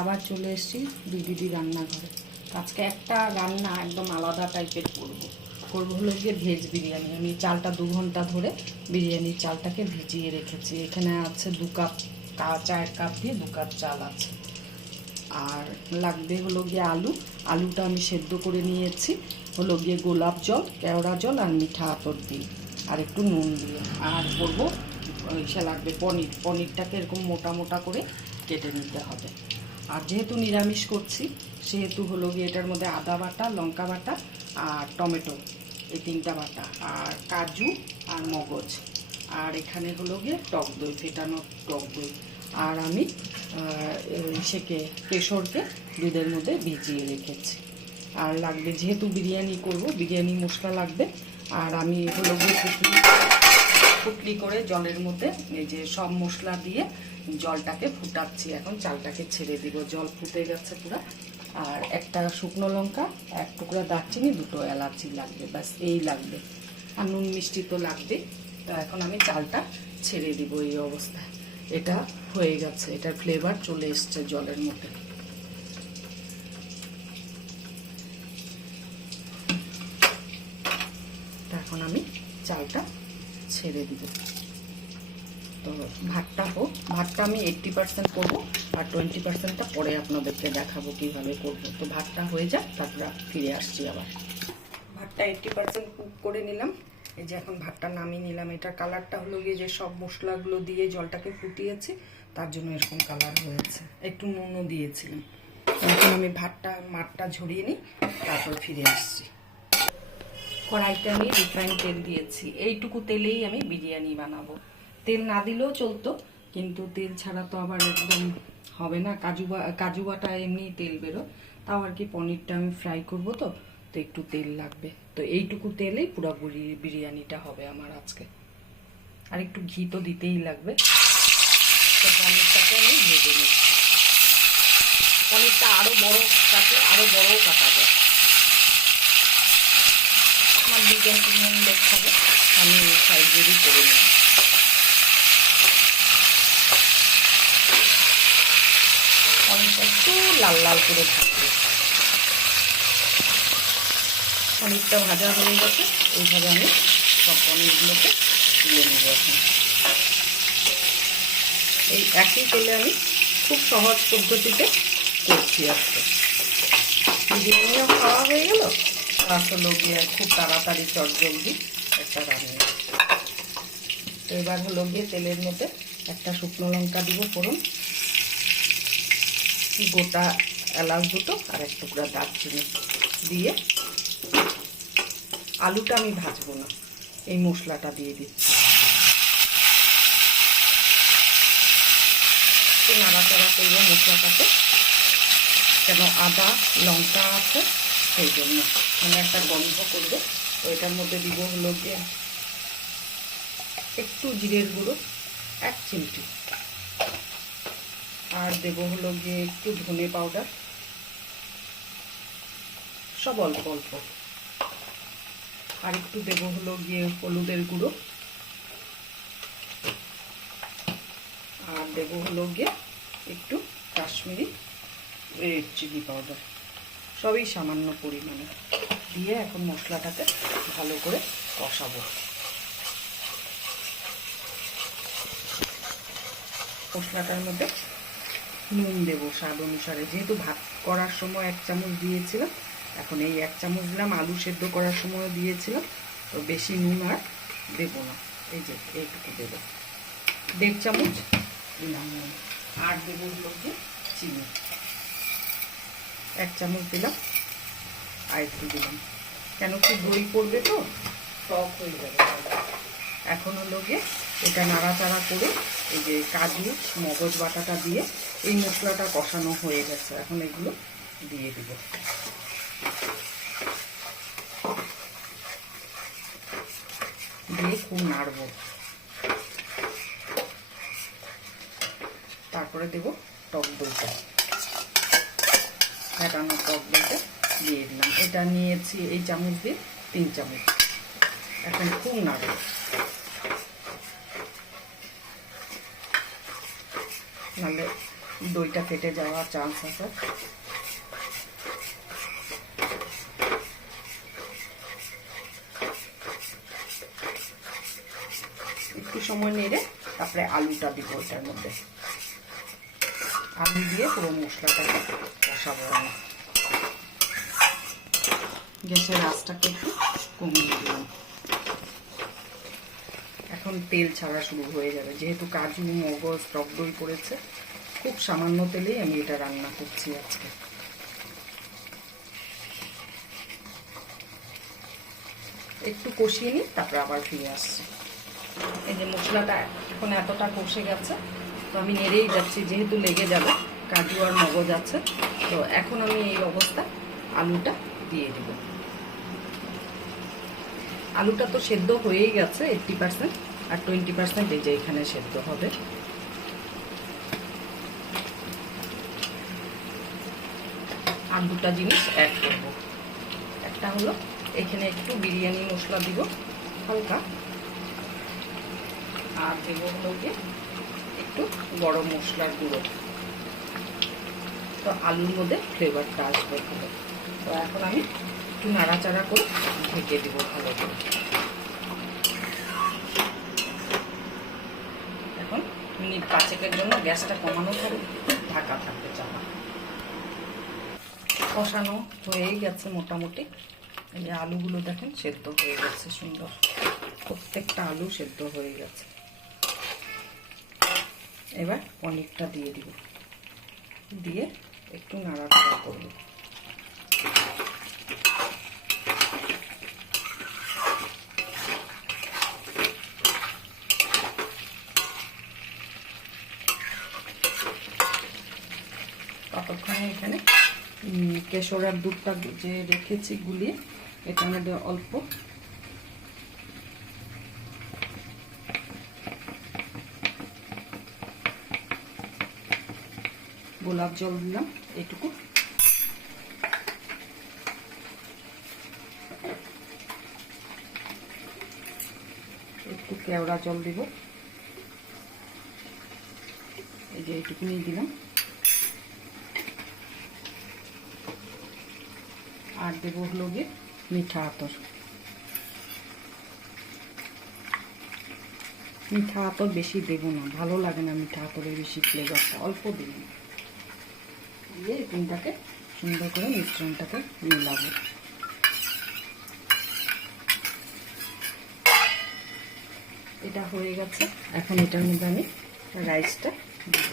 আবার চলে এসেছি দিদি রান্নাঘরে। আজকে একটা রান্না একদম আলাদা টাইপের করবো হলো গিয়ে ভেজ বিরিয়ানি। আমি চালটা 2 ঘন্টা ধরে বিরিয়ানির চালটাকে ভিজিয়ে রেখেছি। এখানে আছে 2 কাপ, চায়ের কাপ দিয়ে 2 কাপ চাল আছে। আর লাগবে হলো গিয়ে আলুটা আমি সেদ্ধ করে নিয়েছি হলো গিয়ে গোলাপ জল, কেওড়া জল আর মিঠা আতর দিয়ে আর একটু নুন দিয়ে। আর করবো সে লাগবে পনিরটাকে এরকম মোটা মোটা করে কেটে নিতে হবে। আর যেহেতু নিরামিষ করছি সেহেতু হলো গিয়ে এটার মধ্যে আদা বাটা, লঙ্কা বাটা আর টমেটো, এই 3টা বাটা, আর কাজু আর মগজ, আর এখানে হলো গিয়ে টক দই, ফেটানো টক দই। আর আমি কেশরকে দুধের মধ্যে ভিজিয়ে রেখেছি। আর লাগবে, যেহেতু বিরিয়ানি করব, বিরিয়ানি মশলা লাগবে। আর আমি হলো গিয়ে ফুটলি করে জলের মধ্যে এই যে সব মশলা দিয়ে জলটাকে ফুটাচ্ছি। এখন চালটাকে ছেড়ে দিব। জল ফুটে গেছে পুরো। আর একটা শুকনো লঙ্কা, 1 টুকরা দারচিনি, 2টো এলাচি লাগবে, ব্যাস এই লাগবে। আর নুন মিষ্টি তো লাগবে। তো এখন আমি চালটা ছেড়ে দিব। এই অবস্থায় এটা হয়ে গেছে, এটার ফ্লেভার চলে এসছে জলের মধ্যে। এখন আমি চালটা ছেড়ে দিব। তো ভাতটা হোক, ভাতটা আমি 80% করবো আর 20%টা পরে আপনাদেরকে দেখাবো কিভাবে করব। তো ভাতটা হয়ে যাক, তারপর ফিরে আসছি আবার। ভাতটা 80% কুক করে নিলাম। এই যে এখন ভাতটা নামিয়ে নিলাম। এটার কালারটা হলো গিয়ে যে সব মশলাগুলো দিয়ে জলটাকে ফুটিয়েছি, তার জন্য এরকম কালার হয়েছে। একটু নুনও দিয়েছিলাম। এখন আমি মাঠটা ঝরিয়ে নিই, তারপর ফিরে আসছি। কড়াইতে আমি রিফাইন তেল দিয়েছি। এইটুকু তেলেই আমি বিরিয়ানি বানাবো। তেল না দিলেও চলতো, কিন্তু তেল ছাড়া তো আবার একদম হবে না। কাজু বাটা এমনি তেল বেরো, তাও আর কি পনিরটা আমি ফ্রাই করবো, তো একটু তেল লাগবে। তো এইটুকু তেলেই পুরোপুরি বিরিয়ানিটা হবে আমার আজকে। আর একটু ঘি তো দিতেই লাগবে। তো পনিরটাকে আমি ভেজে নিচ্ছি। পনিরটা আরও বড় কাটলে আরও বড়ও কাটা যায়। আমার 2-3 লোক খাবে, আমি সাইজেরই করে নেব। পনিরটা একটু লাল লাল করে ভাজবে। পনিরটা ভাজা হয়ে গেছে। এইভাবে আমি সব পনিরগুলোকে তুলে নেব। এখন এই একই তেলে আমি খুব সহজ পদ্ধতিতে করছি আজকে। বিরিয়ানিও খাওয়া হয়ে গেল, আসলে গিয়ে খুব তাড়াতাড়ি চটজলদি একটা রান্না। তো এবার হলো গিয়ে তেলের মধ্যে একটা শুকনো লঙ্কা দিব ফোড়ন, গোটা এলাচ 2টো আর 1 টুকরা দারচিনি দিয়ে, আলুটা আমি ভাজবো না, এই মশলাটা দিয়ে দিচ্ছি। একটু নাড়াচাড়া করবো মশলাটাকে, কেন আদা লঙ্কা আছে সেই জন্য মানে একটা গন্ধ করবে। তো এটার মধ্যে দিব হলো গিয়ে একটু জিরের গুঁড়ো 1 চিমটি, আর দেবো হলো গিয়ে একটু ধনে পাউডার, সব অল্প অল্প। আর একটু দেবো হলো গিয়ে হলুদের গুঁড়ো, আর দেবো হলো গিয়ে একটু কাশ্মীরি রেড চিলি পাউডার, সবই সামান্য পরিমাণে দিয়ে এখন মশলাটাকে ভালো করে কষাবো। মশলাটার মধ্যে নুন দেবো স্বাদ অনুসারে, যেহেতু ভাত করার সময় 1 চামচ দিয়েছিলাম, এখন এই 1 চামচ দিলাম। আলু সেদ্ধ করার সময় দিয়েছিলাম, তো বেশি নুন আর দেবো না। এই যে এইটুকু দেবো, 1.5 চামচ দিলাম নুন। আর দেবো হলো কি চিনি, 1 চামচ দিলাম, আর একটু দিলাম, কেন কি দই পড়বে তো টক হয়ে যাবে। এখন হলো গিয়ে এটা নাড়াচাড়া করে এই যে কাজু মগজ বাটাটা দিয়ে এই মশলাটা কষানো হয়ে গেছে। এখন এগুলো দিয়ে দিব। দিয়ে খুব নাড়ব। তারপরে দেব টক দইটা, ফেটানো টক দইটা দিয়ে দিলাম। এটা নিয়েছি এই চামচ দিয়ে 3 চামচ। এখন খুব নাড়ব। নাহলে দইটা ফেটে যাওয়ার চান্স আছে। একটু সময় নেড়ে তারপরে আলুটা দিব ওটার মধ্যে। আলু দিয়ে পুরো মশলাটাকে কষাবো আমি। গ্যাসের আঁচটাকে একটু কমিয়ে দিলাম। এখন তেল ছাড়া শুরু হয়ে যাবে, যেহেতু কাজু, মগজ, টক দই করেছে। খুব সামান্য তেলেই আমি এটা রান্না করছি আজকে। একটু কষিয়ে নিই, তারপরে আবার ফিরে আসছি। এই যে মশলাটা এখন এতটা কষে গেছে, তো আমি নেড়েই যাচ্ছি, যেহেতু লেগে যাবে, কাজু আর মগজ আছে। তো এখন আমি এই অবস্থা আলুটা দিয়ে দিব। আলুটা তো সেদ্ধ হয়েই গেছে 80%, আর 20% এই যে এখানে সেদ্ধ হবে। আর দুটা জিনিস অ্যাড করব। একটা হলো এখানে একটু বিরিয়ানি মশলা দিব হালকা, আর দেব হলো গিয়ে একটু গরম মশলার গুঁড়ো। তো আলুর মধ্যে ফ্লেভারটা আসবে ভালো। তো এখন আমি একটু নাড়াচাড়া করে ঢেকে দিব ভালো করে। এখন মিনিট 5-এর জন্য গ্যাসটা কমানো থাকবে, ঢাকা থাকবে চাপা। কষানো হয়েই গেছে মোটামুটি। এই যে আলুগুলো দেখেন সেদ্ধ হয়ে গেছে সুন্দর, প্রত্যেকটা আলু সেদ্ধ হয়ে গেছে। এবার পনিরটা দিয়ে দিব, দিয়ে একটু নাড়াচাড়া করব। ততক্ষণে এখানে কেশরার দুধটা যে রেখেছি গুলিয়ে, এটার মধ্যে অল্প গোলাপ জল দিলাম, এটুকু। একটু কেওড়া জল দিব, এই যে এইটুকু নিয়ে দিলাম। আর দেবো হলো গিয়ে মিঠা আতর। মিঠা আতর বেশি দেবো না, ভালো লাগে না মিঠা আতরের বেশি ফ্লেভারটা, অল্প দিলাম। দিয়ে তিনটাকে সুন্দর করে মিশ্রণটাকে মিলাবো। এটা হয়ে গেছে, এখন এটার মধ্যে আমি রাইসটা দিব।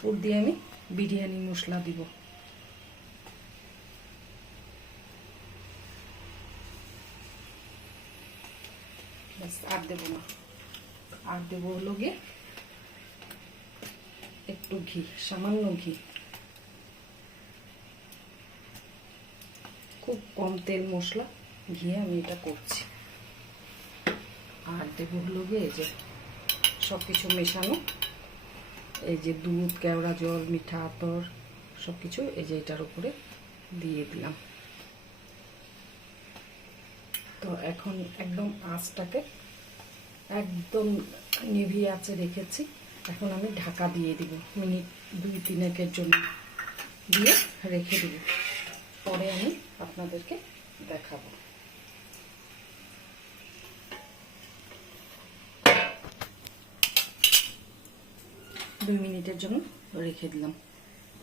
উপর দিয়ে আমি বিরিয়ানি মশলা দিব। আর দেবো না, আর দেবো হলো গিয়ে একটু ঘি, সামান্য ঘি, খুব কম তেল মশলা ঘিয়ে আমি এটা করছি। আর দেবো হলো গিয়ে এই যে সব কিছু মেশানো, এই যে দুধ, কেওড়া জল, মিঠা আতর সব কিছু এই যে এটার উপরে দিয়ে দিলাম। তো এখন একদম আঁচটাকে একদম নিভিয়ে আঁচে রেখেছি। এখন আমি ঢাকা দিয়ে দিব মিনিট 2-3 জন্য, দিয়ে রেখে দিব। পরে আমি আপনাদেরকে দেখাবো। 2 মিনিটের জন্য রেখে দিলাম।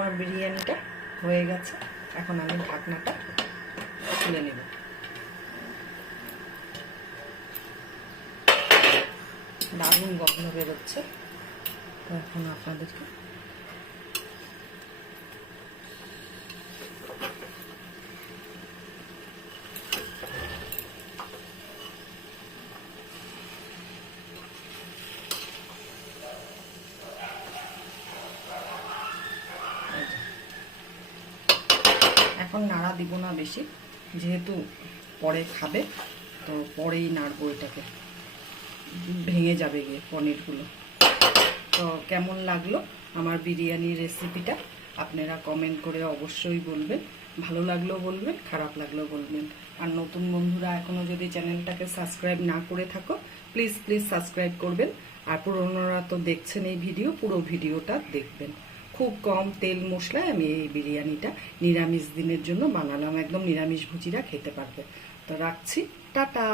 আর বিরিয়ানিটা হয়ে গেছে, এখন আমি ঢাকনাটা খুলে নেব। দারুণ গন্ধ বেরোচ্ছে। তো এখন আপনাদেরকে নাড়া দিব না বেশি, যেহেতু পরে খাবে, তো পরেই নাড়বো এটাকে, ভেঙে যাবে গিয়ে পনিরগুলো। তো কেমন লাগলো আমার বিরিয়ানির রেসিপিটা আপনারা কমেন্ট করে অবশ্যই বলবেন। ভালো লাগলেও বলবেন, খারাপ লাগলেও বলবেন। আর নতুন বন্ধুরা এখনও যদি চ্যানেলটাকে সাবস্ক্রাইব না করে থাকো, প্লিজ প্লিজ সাবস্ক্রাইব করবেন। আর পুরনোরা তো দেখছেন এই ভিডিও, পুরো ভিডিওটা দেখবেন। খুব কম তেল মশলায় আমি এই বিরিয়ানিটা নিরামিষ দিনের জন্য বানালাম, একদম নিরামিষ ভুজিরা খেতে পারবে। তো রাখছি, টাটা।